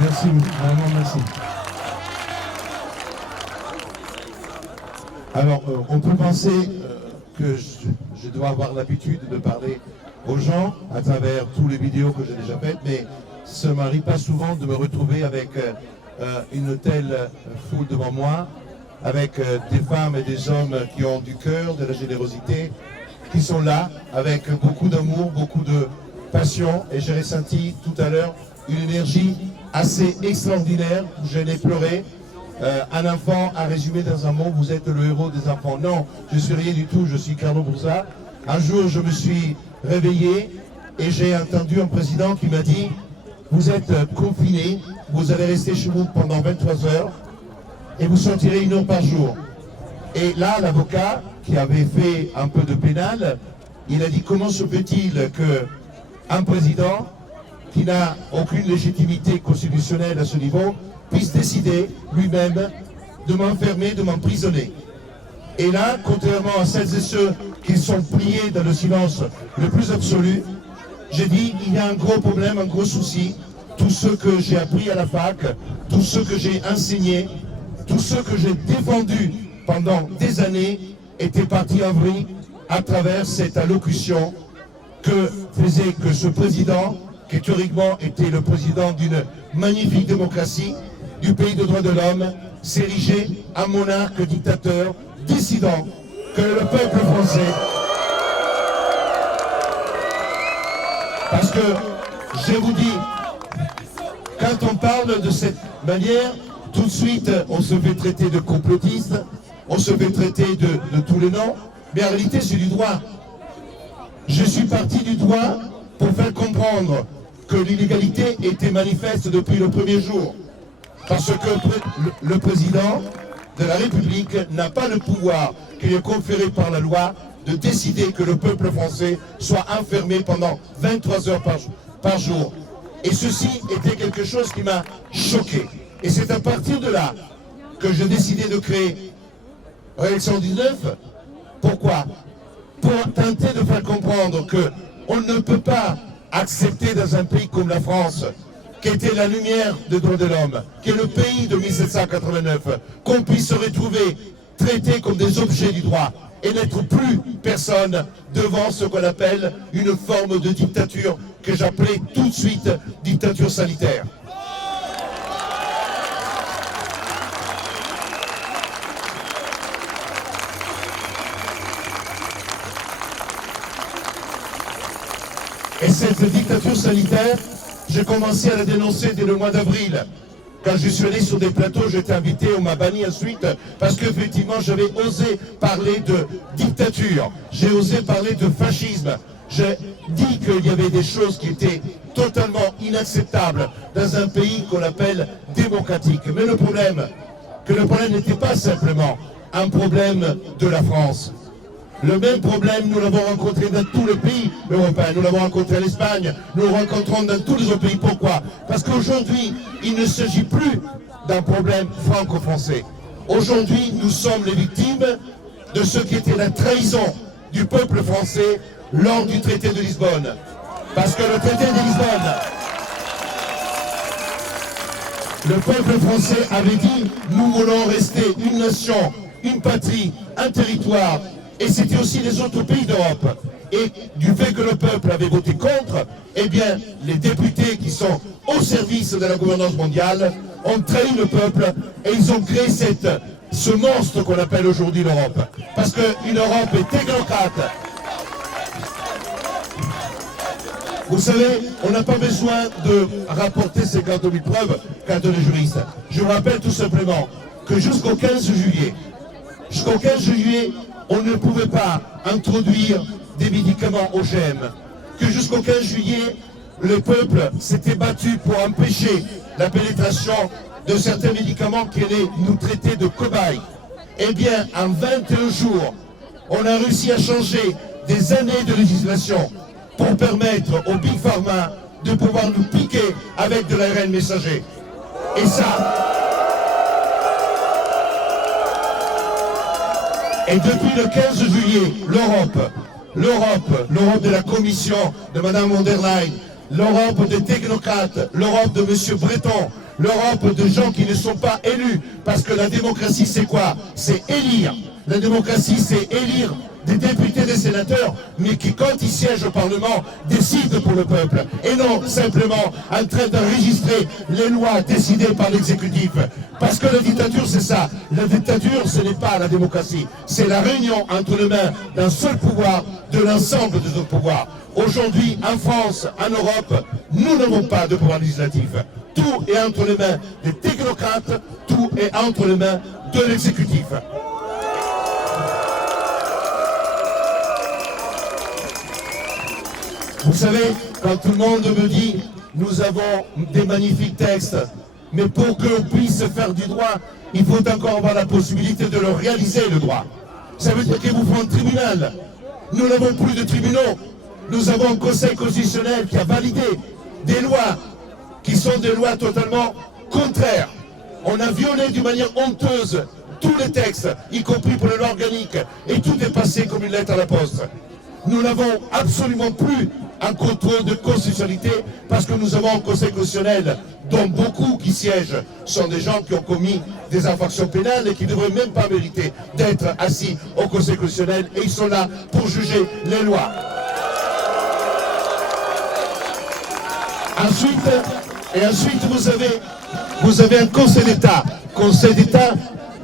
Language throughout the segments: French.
Merci, vraiment merci. Alors, on peut penser que je dois avoir l'habitude de parler aux gens à travers tous les vidéos que j'ai déjà faites, mais ça ne m'arrive pas souvent de me retrouver avec une telle foule devant moi, avec des femmes et des hommes qui ont du cœur, de la générosité, qui sont là avec beaucoup d'amour, beaucoup de passion, et j'ai ressenti tout à l'heure une énergie assez extraordinaire. Je n'ai pleuré. Un enfant a résumé dans un mot: vous êtes le héros des enfants. Non, je suis rien du tout, je suis Carlo Brusa. Un jour, je me suis réveillé et j'ai entendu un président qui m'a dit: vous êtes confiné, vous allez rester chez vous pendant 23 heures et vous sortirez 1 heure par jour. Et là, l'avocat, qui avait fait un peu de pénal, il a dit: comment se peut-il qu'un président qui n'a aucune légitimité constitutionnelle à ce niveau puisse décider lui-même de m'enfermer, de m'emprisonner? Et là, contrairement à celles et ceux qui sont pliés dans le silence le plus absolu, j'ai dit: il y a un gros problème, un gros souci. Tout ce que j'ai appris à la fac, tout ce que j'ai enseigné, tout ce que j'ai défendu pendant des années était parti en vrille à travers cette allocution que faisait que ce président, qui théoriquement était le président d'une magnifique démocratie, du pays de droits de l'homme, s'érigeait en monarque dictateur, décidant que le peuple français... Parce que, je vous dis, quand on parle de cette manière, tout de suite, on se fait traiter de complotiste, on se fait traiter de tous les noms, mais en réalité, c'est du droit. Je suis parti du droit pour faire comprendre que l'illégalité était manifeste depuis le premier jour. Parce que le président de la République n'a pas le pouvoir qui lui est conféré par la loi de décider que le peuple français soit enfermé pendant 23 heures par jour. Et ceci était quelque chose qui m'a choqué. Et c'est à partir de là que j'ai décidé de créer Réaction 19. Pourquoi? Pour tenter de faire comprendre qu'on ne peut pas accepter dans un pays comme la France, qui était la lumière des droits de l'homme, qui est le pays de 1789, qu'on puisse se retrouver traités comme des objets du droit et n'être plus personne devant ce qu'on appelle une forme de dictature que j'appelais tout de suite dictature sanitaire. Et cette dictature sanitaire, j'ai commencé à la dénoncer dès le mois d'avril. Quand je suis allé sur des plateaux, j'étais invité, on m'a banni ensuite, parce qu'effectivement, j'avais osé parler de dictature, j'ai osé parler de fascisme. J'ai dit qu'il y avait des choses qui étaient totalement inacceptables dans un pays qu'on appelle démocratique. Mais le problème n'était pas simplement un problème de la France. Le même problème, nous l'avons rencontré dans tous les pays européens. Nous l'avons rencontré en Espagne, nous le rencontrons dans tous les autres pays. Pourquoi? Parce qu'aujourd'hui, il ne s'agit plus d'un problème franco-français. Aujourd'hui, nous sommes les victimes de ce qui était la trahison du peuple français lors du traité de Lisbonne. Parce que le traité de Lisbonne, le peuple français avait dit: nous voulons rester une nation, une patrie, un territoire. Et c'était aussi les autres pays d'Europe. Et du fait que le peuple avait voté contre, eh bien, les députés qui sont au service de la gouvernance mondiale ont trahi le peuple et ils ont créé ce monstre qu'on appelle aujourd'hui l'Europe. Parce qu'une Europe est technocrate. Vous savez, on n'a pas besoin de rapporter 50 000 preuves quand on est juriste. Je vous rappelle tout simplement que jusqu'au 15 juillet, on ne pouvait pas introduire des médicaments OGM. Que jusqu'au 15 juillet, le peuple s'était battu pour empêcher la pénétration de certains médicaments qui allaient nous traiter de cobayes. Eh bien, en 21 jours, on a réussi à changer des années de législation pour permettre aux Big Pharma de pouvoir nous piquer avec de l'ARN messager. Et ça... Et depuis le 15 juillet, l'Europe de la Commission de Mme von der Leyen, l'Europe des technocrates, l'Europe de M. Breton, l'Europe de gens qui ne sont pas élus. Parce que la démocratie, c'est quoi? C'est élire. La démocratie, c'est élire des députés, des sénateurs, mais qui, quand ils siègent au Parlement, décident pour le peuple. Et non simplement en train d'enregistrer les lois décidées par l'exécutif. Parce que la dictature, c'est ça. La dictature, ce n'est pas la démocratie. C'est la réunion entre les mains d'un seul pouvoir, de l'ensemble des autres pouvoirs. Aujourd'hui, en France, en Europe, nous n'avons pas de pouvoir législatif. Tout est entre les mains des technocrates, tout est entre les mains de l'exécutif. Vous savez, quand tout le monde me dit « nous avons des magnifiques textes », mais pour qu'on puisse faire du droit, il faut encore avoir la possibilité de le réaliser, le droit. Ça veut dire qu'il vous faut un tribunal. Nous n'avons plus de tribunaux. Nous avons un Conseil constitutionnel qui a validé des lois qui sont des lois totalement contraires. On a violé d'une manière honteuse tous les textes, y compris pour les lois organiques, et tout est passé comme une lettre à la poste. Nous n'avons absolument plus un contrôle de constitutionnalité parce que nous avons un Conseil constitutionnel dont beaucoup qui siègent sont des gens qui ont commis des infractions pénales et qui ne devraient même pas mériter d'être assis au Conseil constitutionnel, et ils sont là pour juger les lois. Ensuite, vous avez un Conseil d'État. Conseil d'État,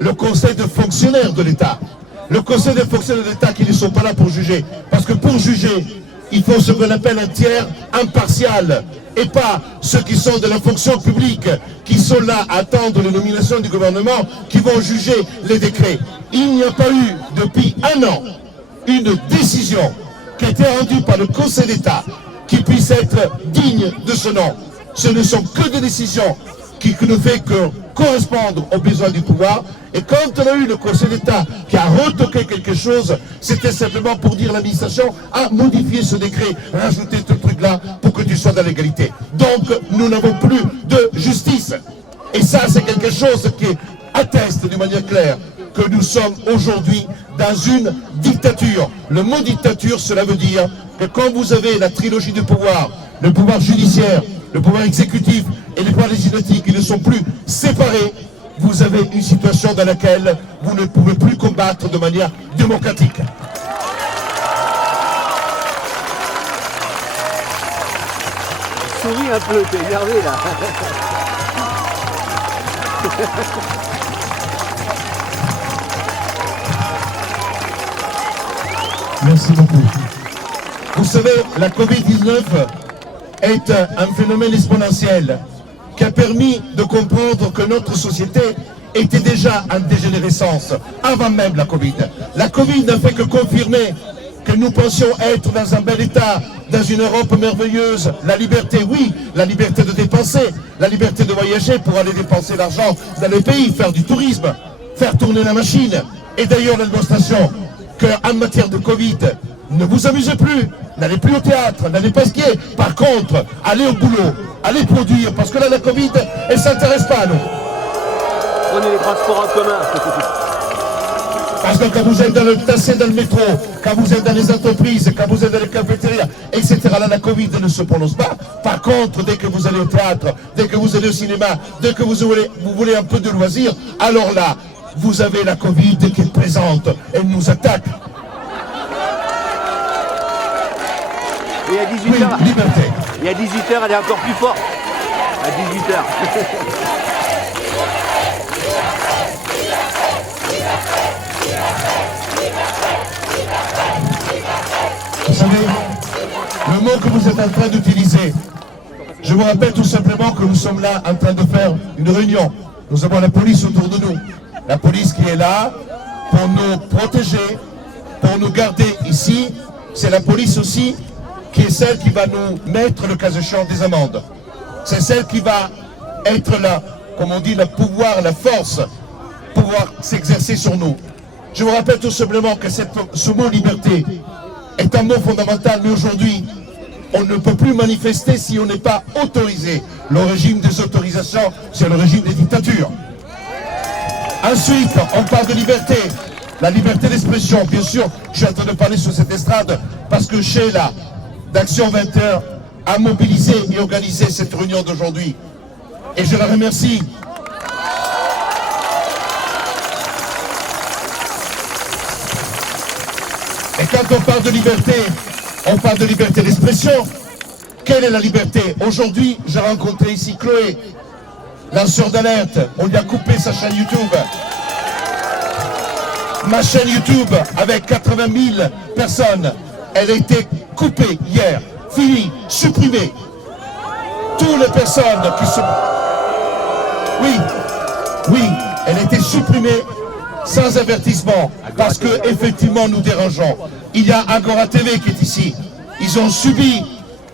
le Conseil de fonctionnaires de l'État. Le Conseil des fonctionnaires de l'État qui ne sont pas là pour juger. Parce que pour juger, il faut ce qu'on appelle un tiers impartial. Et pas ceux qui sont de la fonction publique, qui sont là à attendre les nominations du gouvernement, qui vont juger les décrets. Il n'y a pas eu, depuis un an, une décision qui a été rendue par le Conseil d'État qui puisse être digne de ce nom. Ce ne sont que des décisions qui ne fait que correspondre aux besoins du pouvoir. Et quand on a eu le Conseil d'État qui a retoqué quelque chose, c'était simplement pour dire l'administration a modifié ce décret, rajouter ce truc-là pour que tu sois dans l'égalité. Donc nous n'avons plus de justice. Et ça, c'est quelque chose qui atteste d'une manière claire que nous sommes aujourd'hui dans une dictature. Le mot dictature, cela veut dire que quand vous avez la trilogie de pouvoir, le pouvoir judiciaire, le pouvoir exécutif et le pouvoir législatif qui ne sont plus séparés, vous avez une situation dans laquelle vous ne pouvez plus combattre de manière démocratique. Souris un peu, t'es énervé là. Merci beaucoup. Vous savez, la Covid-19 est un phénomène exponentiel qui a permis de comprendre que notre société était déjà en dégénérescence avant même la Covid. La Covid n'a fait que confirmer que nous pensions être dans un bel état, dans une Europe merveilleuse. La liberté, oui, la liberté de dépenser, la liberté de voyager pour aller dépenser l'argent dans les pays, faire du tourisme, faire tourner la machine. Et d'ailleurs, la démonstration qu'en matière de Covid, ne vous amusez plus, n'allez plus au théâtre, n'allez pas skier. Par contre, allez au boulot, allez produire, parce que là, la Covid, elle ne s'intéresse pas à nous. Prenez les transports en commun. Parce que quand vous êtes dans le tassé dans le métro, quand vous êtes dans les entreprises, quand vous êtes dans les cafétérias, etc., là, la Covid ne se prononce pas. Par contre, dès que vous allez au théâtre, dès que vous allez au cinéma, dès que vous voulez un peu de loisirs, alors là, vous avez la Covid qui est présente, elle nous attaque. Et à 18h, oui, liberté. Et à 18h, elle est encore plus forte. À 18h. Vous savez, le mot que vous êtes en train d'utiliser, je vous rappelle tout simplement que nous sommes là en train de faire une réunion. Nous avons la police autour de nous. La police qui est là pour nous protéger, pour nous garder ici. C'est la police aussi qui est celle qui va nous mettre, le cas échéant, des amendes. C'est celle qui va être là, comme on dit, le pouvoir, la force, pouvoir s'exercer sur nous. Je vous rappelle tout simplement que ce mot liberté est un mot fondamental, mais aujourd'hui, on ne peut plus manifester si on n'est pas autorisé. Le régime des autorisations, c'est le régime des dictatures. Ensuite, on parle de liberté. La liberté d'expression, bien sûr, je suis en train de parler sur cette estrade parce que Sheila, d'Action 20h, a mobilisé et organisé cette réunion d'aujourd'hui. Et je la remercie. Et quand on parle de liberté, on parle de liberté d'expression. Quelle est la liberté? Aujourd'hui, j'ai rencontré ici Chloé, lanceur d'alerte. On lui a coupé sa chaîne YouTube. Ma chaîne YouTube, avec 80 000 personnes, elle a été coupée hier, finie, supprimée. Toutes les personnes qui se... Oui, elle a été supprimée sans avertissement, parce que effectivement nous dérangeons. Il y a Agora TV qui est ici. Ils ont subi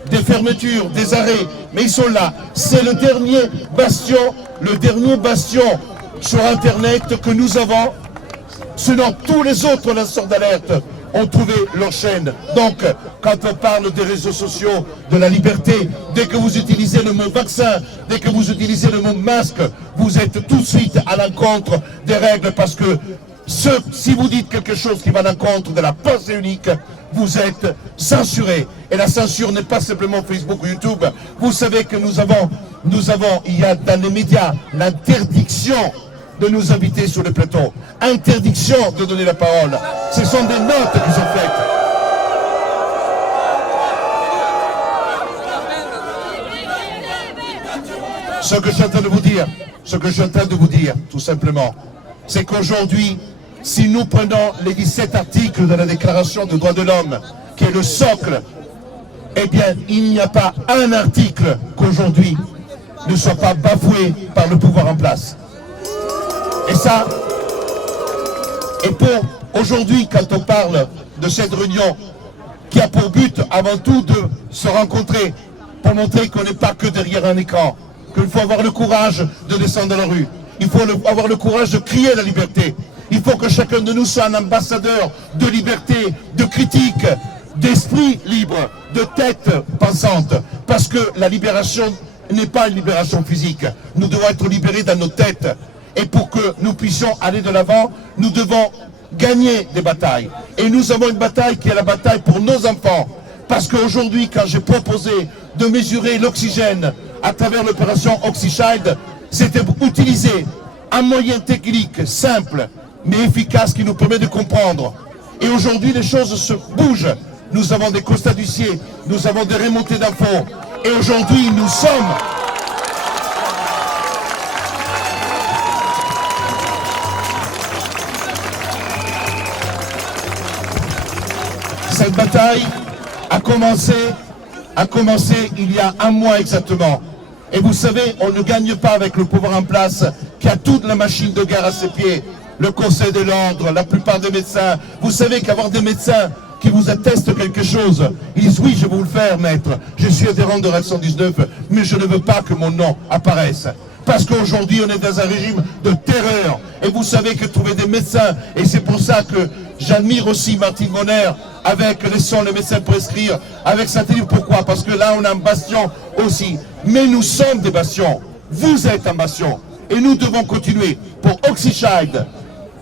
des fermetures, des arrêts, mais ils sont là. C'est le dernier bastion sur Internet que nous avons. Sinon, tous les autres lanceurs d'alerte ont trouvé leur chaîne. Donc, quand on parle des réseaux sociaux, de la liberté, dès que vous utilisez le mot vaccin, dès que vous utilisez le mot masque, vous êtes tout de suite à l'encontre des règles, parce que si vous dites quelque chose qui va à l'encontre de la pensée unique, vous êtes censuré. Et la censure n'est pas simplement Facebook ou YouTube. Vous savez que il y a dans les médias l'interdiction de nous inviter sur le plateau. Interdiction de donner la parole. Ce sont des notes qui sont faites. Ce que je suis en train de vous dire, tout simplement, c'est qu'aujourd'hui, si nous prenons les 17 articles de la Déclaration des droits de l'homme, qui est le socle, eh bien, il n'y a pas un article qu'aujourd'hui ne soit pas bafoué par le pouvoir en place. Et ça, et pour aujourd'hui, quand on parle de cette réunion qui a pour but avant tout de se rencontrer pour montrer qu'on n'est pas que derrière un écran, qu'il faut avoir le courage de descendre dans la rue, il faut avoir le courage de crier la liberté, il faut que chacun de nous soit un ambassadeur de liberté, de critique, d'esprit libre, de tête pensante, parce que la libération n'est pas une libération physique, nous devons être libérés dans nos têtes. Et pour que nous puissions aller de l'avant, nous devons gagner des batailles. Et nous avons une bataille qui est la bataille pour nos enfants. Parce qu'aujourd'hui, quand j'ai proposé de mesurer l'oxygène à travers l'opération OxyChild, c'était utiliser un moyen technique simple, mais efficace, qui nous permet de comprendre. Et aujourd'hui, les choses se bougent. Nous avons des constats d'huissier, nous avons des remontées d'infos. Et aujourd'hui, nous sommes... Cette bataille a commencé il y a un mois exactement. Et vous savez, on ne gagne pas avec le pouvoir en place qui a toute la machine de guerre à ses pieds. Le Conseil de l'ordre, la plupart des médecins. Vous savez qu'avoir des médecins qui vous attestent quelque chose, ils disent oui, je vais vous le faire, maître. Je suis adhérent de RAC 119, mais je ne veux pas que mon nom apparaisse. Parce qu'aujourd'hui, on est dans un régime de terreur. Et vous savez que trouver des médecins, et c'est pour ça que j'admire aussi Martine Monner, avec Laissons les médecins prescrire, avec Saint-Élie. Pourquoi? Parce que là, on a un bastion aussi. Mais nous sommes des bastions. Vous êtes un bastion. Et nous devons continuer. Pour OxyChild,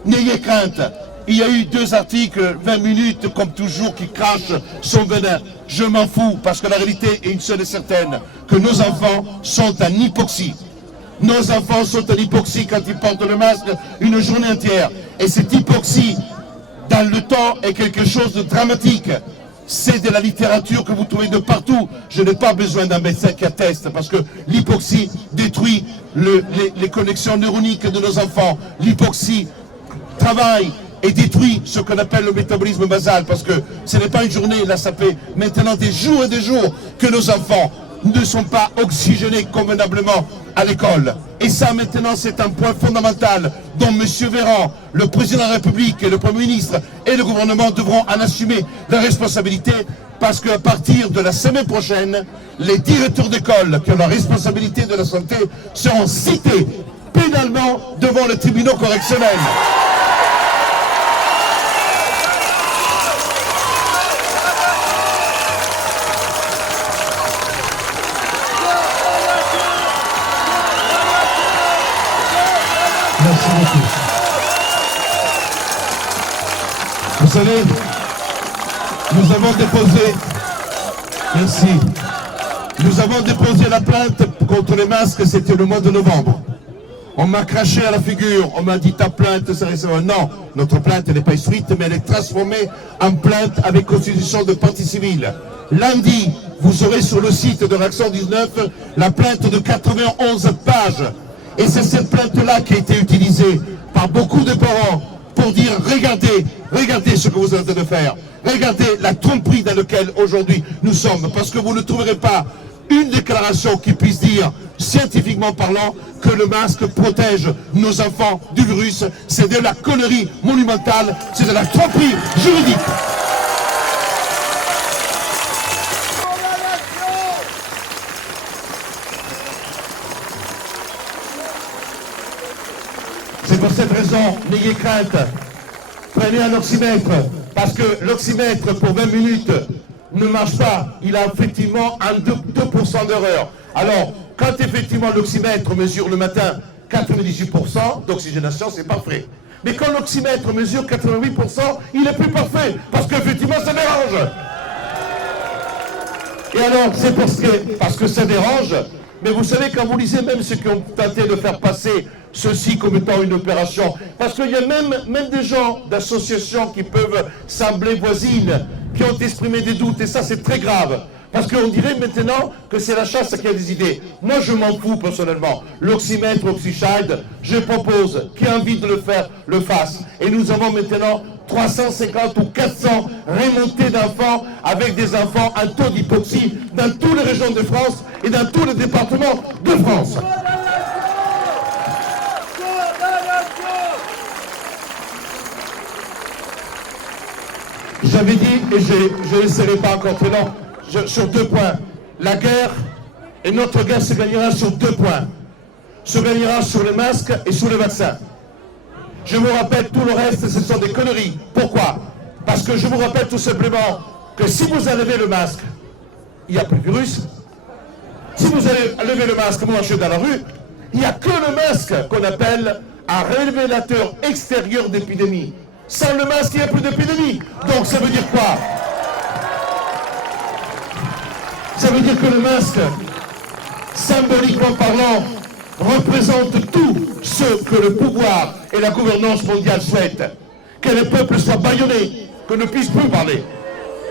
n'ayez crainte. Il y a eu 2 articles, 20 minutes, comme toujours, qui crachent son venin. Je m'en fous, parce que la réalité est une seule et certaine, que nos enfants sont en hypoxie. Nos enfants sont en hypoxie quand ils portent le masque une journée entière. Et cette hypoxie, dans le temps, est quelque chose de dramatique. C'est de la littérature que vous trouvez de partout. Je n'ai pas besoin d'un médecin qui atteste, parce que l'hypoxie détruit les connexions neuroniques de nos enfants. L'hypoxie travaille et détruit ce qu'on appelle le métabolisme basal, parce que ce n'est pas une journée, là ça fait maintenant des jours et des jours que nos enfants ne sont pas oxygénés convenablement à l'école. Et ça maintenant c'est un point fondamental dont M. Véran, le président de la République et le Premier ministre et le gouvernement devront en assumer la responsabilité, parce qu'à partir de la semaine prochaine, les directeurs d'école qui ont la responsabilité de la santé seront cités pénalement devant les tribunaux correctionnels. Merci beaucoup. Vous savez, nous avons déposé, merci, nous avons déposé la plainte contre les masques, c'était le mois de novembre. On m'a craché à la figure, on m'a dit ta plainte, ça reste... Non, notre plainte n'est pas instruite, mais elle est transformée en plainte avec constitution de partie civile. Lundi, vous aurez sur le site de Réaction 19 la plainte de 91 pages. Et c'est cette plainte-là qui a été utilisée par beaucoup de parents pour dire regardez ce que vous êtes en train de faire. Regardez la tromperie dans laquelle aujourd'hui nous sommes. Parce que vous ne trouverez pas une déclaration qui puisse dire, scientifiquement parlant, que le masque protège nos enfants du virus. C'est de la connerie monumentale, c'est de la tromperie juridique. C'est pour cette raison, n'ayez crainte. Prenez un oxymètre, parce que l'oxymètre pour 20 minutes ne marche pas. Il a effectivement un 2% d'erreur. Alors, quand effectivement l'oxymètre mesure le matin 98% d'oxygénation, c'est parfait. Mais quand l'oxymètre mesure 88%, il est plus parfait, parce qu'effectivement ça dérange. Et alors, c'est parce que ça dérange. Mais vous savez, quand vous lisez même ceux qui ont tenté de faire passer ceci comme étant une opération, parce qu'il y a même des gens d'associations qui peuvent sembler voisines, qui ont exprimé des doutes, et ça c'est très grave. Parce qu'on dirait maintenant que c'est la chasse qui a des idées. Moi je m'en fous personnellement. L'oxymètre, Oxychild, je propose, qui a envie de le faire, le fasse. Et nous avons maintenant 350 ou 400 remontées d'enfants avec des enfants à taux d'hypoxie dans toutes les régions de France et dans tous les départements de France. J'avais dit, et je ne laisserai pas encore très long, sur 2 points. La guerre, et notre guerre se gagnera sur 2 points. Se gagnera sur les masques et sur les vaccins. Je vous rappelle, tout le reste, ce sont des conneries. Pourquoi? Parce que je vous rappelle tout simplement que si vous enlevez le masque, il n'y a plus de virus. Si vous allez lever le masque, vous marchez dans la rue, il n'y a que le masque qu'on appelle un révélateur extérieur d'épidémie. Sans le masque, il n'y a plus d'épidémie. Donc ça veut dire quoi? Ça veut dire que le masque, symboliquement parlant, représente tout ce que le pouvoir et la gouvernance mondiale souhaitent. Que les peuples soient bâillonnés, que nous ne puissions plus parler,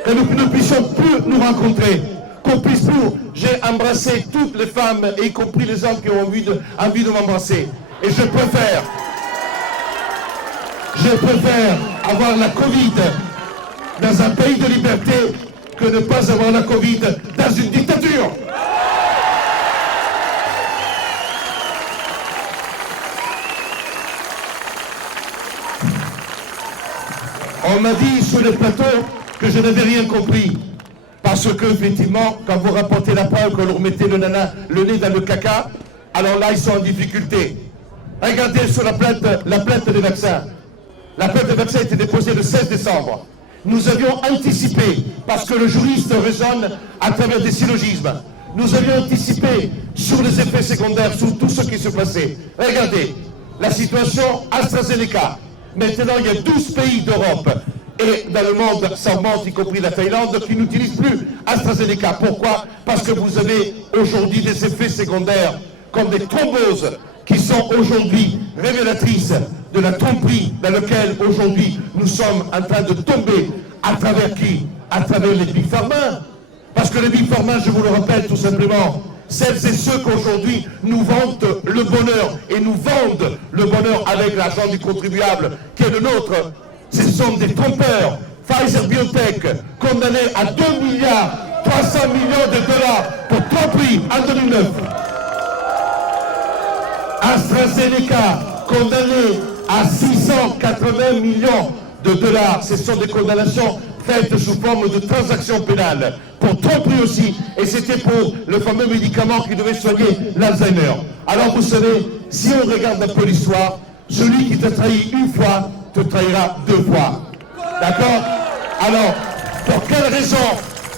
que nous ne puissions plus nous rencontrer, qu'on puisse plus... J'ai embrassé toutes les femmes, y compris les hommes qui ont envie de m'embrasser. Et je préfère avoir la Covid dans un pays de liberté que ne pas avoir la Covid dans une dictature. On m'a dit sur le plateau que je n'avais rien compris. Parce que, effectivement, quand vous rapportez la preuve que vous mettez le nez dans le caca, alors là, ils sont en difficulté. Regardez sur la plainte des vaccins. La plainte des vaccins a été déposée le 16 décembre. Nous avions anticipé, parce que le juriste raisonne à travers des syllogismes, nous avions anticipé sur les effets secondaires, sur tout ce qui se passait. Regardez, la situation AstraZeneca. Maintenant, il y a 12 pays d'Europe et dans le monde, ça augmente, y compris la Thaïlande, qui n'utilisent plus AstraZeneca. Pourquoi? Parce que vous avez aujourd'hui des effets secondaires, comme des thromboses, qui sont aujourd'hui révélatrices de la tromperie dans laquelle aujourd'hui nous sommes en train de tomber. À travers qui? À travers les Big Pharma. Parce que les Big Pharma, je vous le rappelle tout simplement, celles et ceux qu'aujourd'hui nous vantent le bonheur et nous vendent le bonheur avec l'argent du contribuable qui est le nôtre. Ce sont des trompeurs. Pfizer Biotech, condamné à 2 milliards 300 millions de dollars pour tromperie en 2009. AstraZeneca, condamné à 680 millions de dollars. Ce sont des condamnations faites sous forme de transactions pénales. Pour tromperie aussi, et c'était pour le fameux médicament qui devait soigner l'Alzheimer. Alors vous savez, si on regarde un peu l'histoire, celui qui t'a trahi une fois, te trahira 2 fois. D'accord? Alors, pour quelle raison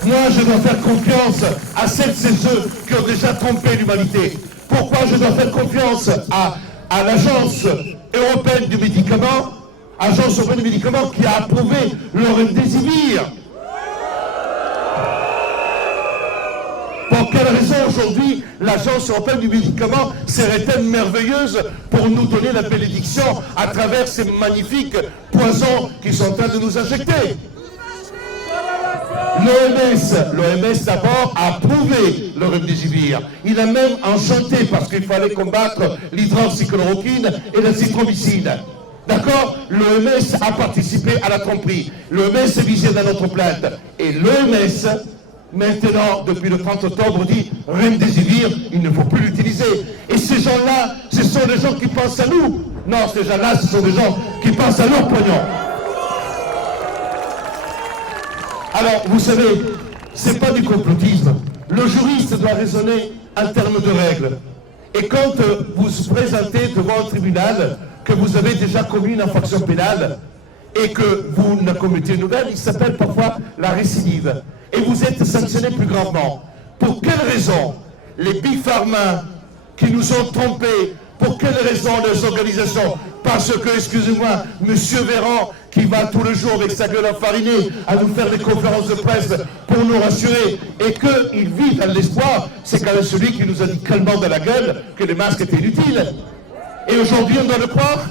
moi je dois faire confiance à celles et ceux qui ont déjà trompé l'humanité? Pourquoi je dois faire confiance à l'Agence européenne du médicament, Agence européenne du médicament qui a approuvé le remdesivir? Pour quelle raison aujourd'hui l'Agence européenne du médicament serait-elle merveilleuse pour nous donner la bénédiction à travers ces magnifiques poisons qu'ils sont en train de nous injecter? L'OMS d'abord a approuvé le remdesivir. Il a même enchanté parce qu'il fallait combattre l'hydroxychloroquine et la citromycine. D'accord? L'OMS a participé à la tromperie. L'OMS est visé dans notre plainte. Et l'OMS, maintenant, depuis le 30 octobre, dit remdesivir, il ne faut plus l'utiliser. Et ces gens-là, ce sont les gens qui pensent à nous. Non, ces gens-là, ce sont des gens qui pensent à leur pognon. Alors, vous savez, c'est pas du complotisme. Le juriste doit raisonner en termes de règles. Et quand vous vous présentez devant un tribunal, que vous avez déjà commis une infraction pénale et que vous ne commettez une nouvelle, il s'appelle parfois la récidive. Et vous êtes sanctionné plus gravement. Pour quelle raison les big pharma qui nous ont trompés, pour quelle raison les organisations? Parce que, excusez-moi, Monsieur Véran, qui va tous les jours avec sa gueule enfarinée à nous faire des conférences de presse pour nous rassurer, et qu'il vit dans l'espoir, c'est quand même celui qui nous a dit calmement dans la gueule que les masques étaient inutiles. Et aujourd'hui, on doit le croire.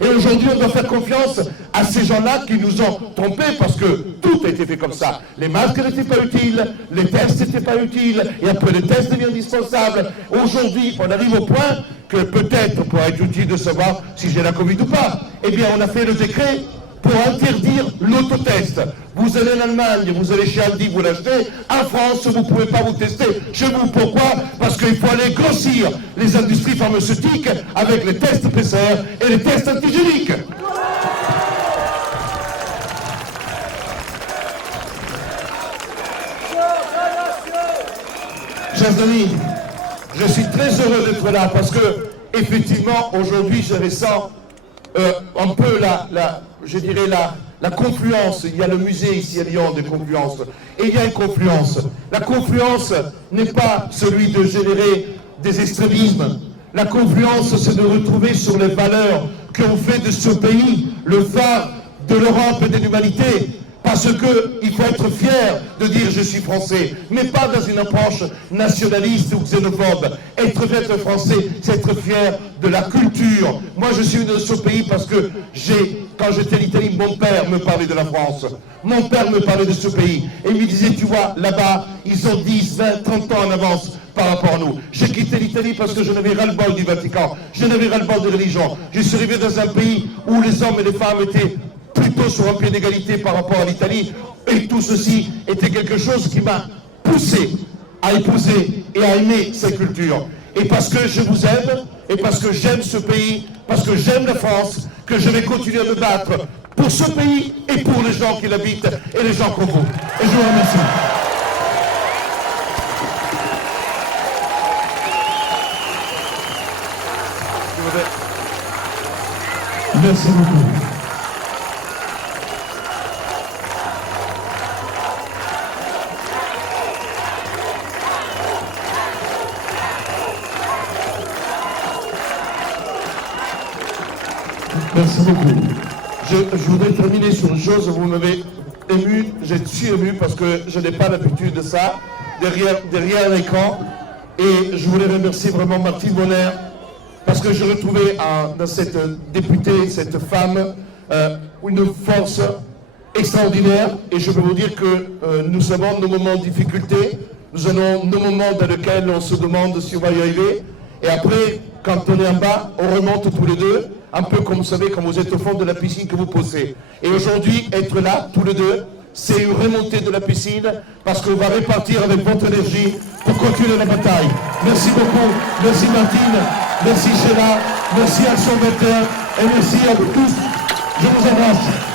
Et aujourd'hui, on doit faire confiance à ces gens-là qui nous ont trompés parce que tout a été fait comme ça. Les masques n'étaient pas utiles, les tests n'étaient pas utiles, et après les tests deviennent indispensables. Aujourd'hui, on arrive au point que peut-être pour être utile de savoir si j'ai la Covid ou pas, eh bien, on a fait le décret pour interdire l'autotest. Vous allez en Allemagne, vous allez chez Aldi, vous l'achetez. En France, vous ne pouvez pas vous tester chez vous. Pourquoi? Parce qu'il faut aller grossir les industries pharmaceutiques avec les tests PCR et les tests antigéniques. Chers amis, je suis très heureux d'être là parce que, effectivement, aujourd'hui, je ressens un peu la confluence. Il y a le musée ici à Lyon de confluence. Et il y a une confluence. La confluence n'est pas celui de générer des extrémismes. La confluence, c'est de retrouver sur les valeurs qu'on fait de ce pays le phare de l'Europe et de l'humanité. Parce qu'il faut être fier de dire je suis français, mais pas dans une approche nationaliste ou xénophobe. Être français, c'est être fier de la culture. Moi, je suis de ce pays parce que quand j'étais en Italie, mon père me parlait de la France. Mon père me parlait de ce pays. Et il me disait, tu vois, là-bas, ils ont 10, 20, 30 ans en avance par rapport à nous. J'ai quitté l'Italie parce que je n'avais ras-le-bol du Vatican. Je n'avais ras-le-bol de religion. Je suis arrivé dans un pays où les hommes et les femmes étaient plutôt sur un pied d'égalité par rapport à l'Italie. Et tout ceci était quelque chose qui m'a poussé à épouser et à aimer cette culture. Et parce que je vous aime, et parce que j'aime ce pays, parce que j'aime la France, que je vais continuer à me battre pour ce pays et pour les gens qui l'habitent et les gens comme vous. Et je vous remercie. Merci beaucoup. Merci beaucoup. Je voudrais terminer sur une chose, vous m'avez ému, je suis ému parce que je n'ai pas l'habitude de ça, derrière l'écran. Et je voulais remercier vraiment Martine Bonner parce que je retrouvais dans cette députée, cette femme, une force extraordinaire. Et je peux vous dire que nous avons nos moments de difficulté, nous avons nos moments dans lesquels on se demande si on va y arriver. Et après, quand on est en bas, on remonte tous les deux. Un peu comme vous savez, quand vous êtes au fond de la piscine que vous posez. Et aujourd'hui, être là, tous les deux, c'est une remontée de la piscine, parce qu'on va répartir avec votre énergie pour continuer la bataille. Merci beaucoup, merci Martine, merci Sheila, merci Action 21, et merci à vous tous. Je vous embrasse.